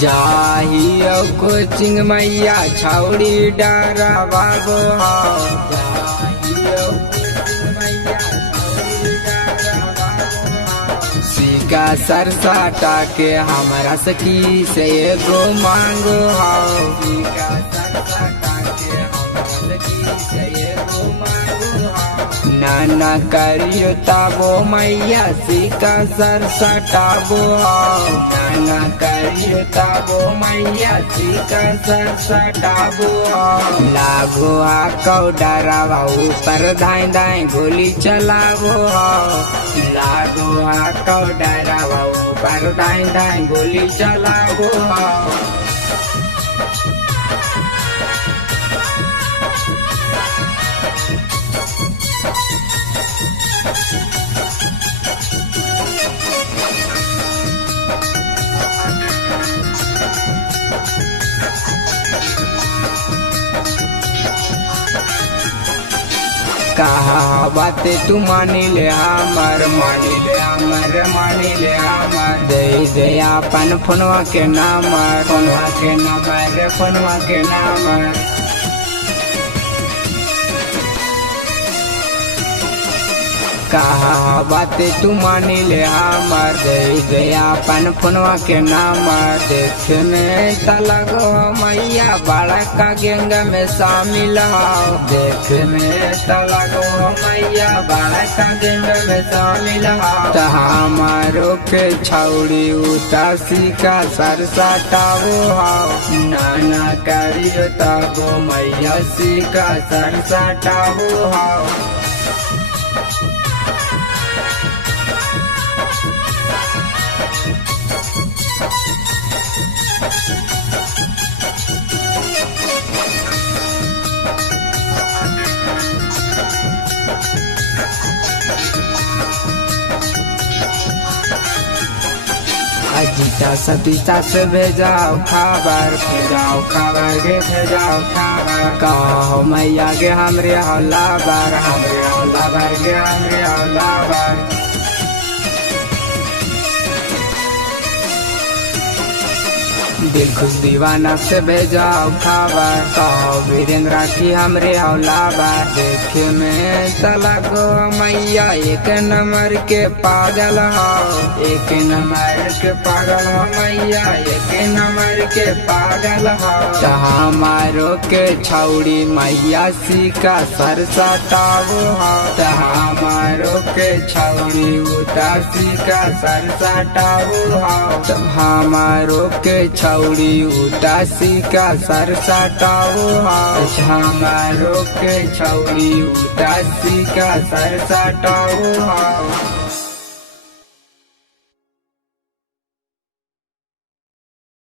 जाहियो coaching मैया छौड़ी डरा बाबो हो जाहियो कोचिंग मैया छौड़ी डरा बाबो हो सिका सरसाटा के हमरा सखी से एगो मांगो हो सिका सरसाटा के हमरा सखी से एगो मांगो हो नाना करियो ताबो मैया सिका सरसाटाबो हो नाना करियो ताबो मैया सिका सरसाटाबो हो लागो आकौ डरावा ऊपर दाएं दाएं गोली चलाबो हो लागो आकौ डरावा ऊपर दाएं दाएं गोली चलाबो हो कहा बातें तू मानी ले हमर मानी ले हमर दे अपन फोनवा के नंबर फोनवा के नंबर कहा बातें तू मानी ले हमर दे अपन फोनवा के नंबर देखे में तलगो मैया बड़ा का गैंग में शामिल हो देखे में तलगो मैया बड़ा का गैंग में शामिल हो तो हमारो के छौड़ी उतासी का सरसाटाबो हो नाना करियो तबो मैया सी का सरसाटाबो हो अजीता सतीता से भेजाओ खबर के भेजाओ खबर कहो मैया के हमरे हौला बार के हमरे हौला बार दिल खुश दीवाना से भेजाओ खबर कहो वीरेंद्र की हमरे हौला बार देखे में तलगो मैया एक नंबर के पागल हो एक नंबर के पागल हो मैया एक नंबर के पागल हो तो हमारो के छौड़ी मैया सी का सरसाटाबो हो तो हमारो के छौड़ी उतासी का सरसाटाबो हो तो हमारो के छौड़ी उतासी का सरसाटाबो हो हमारो के छौड़ी उतासी का सरसाटाबो हो।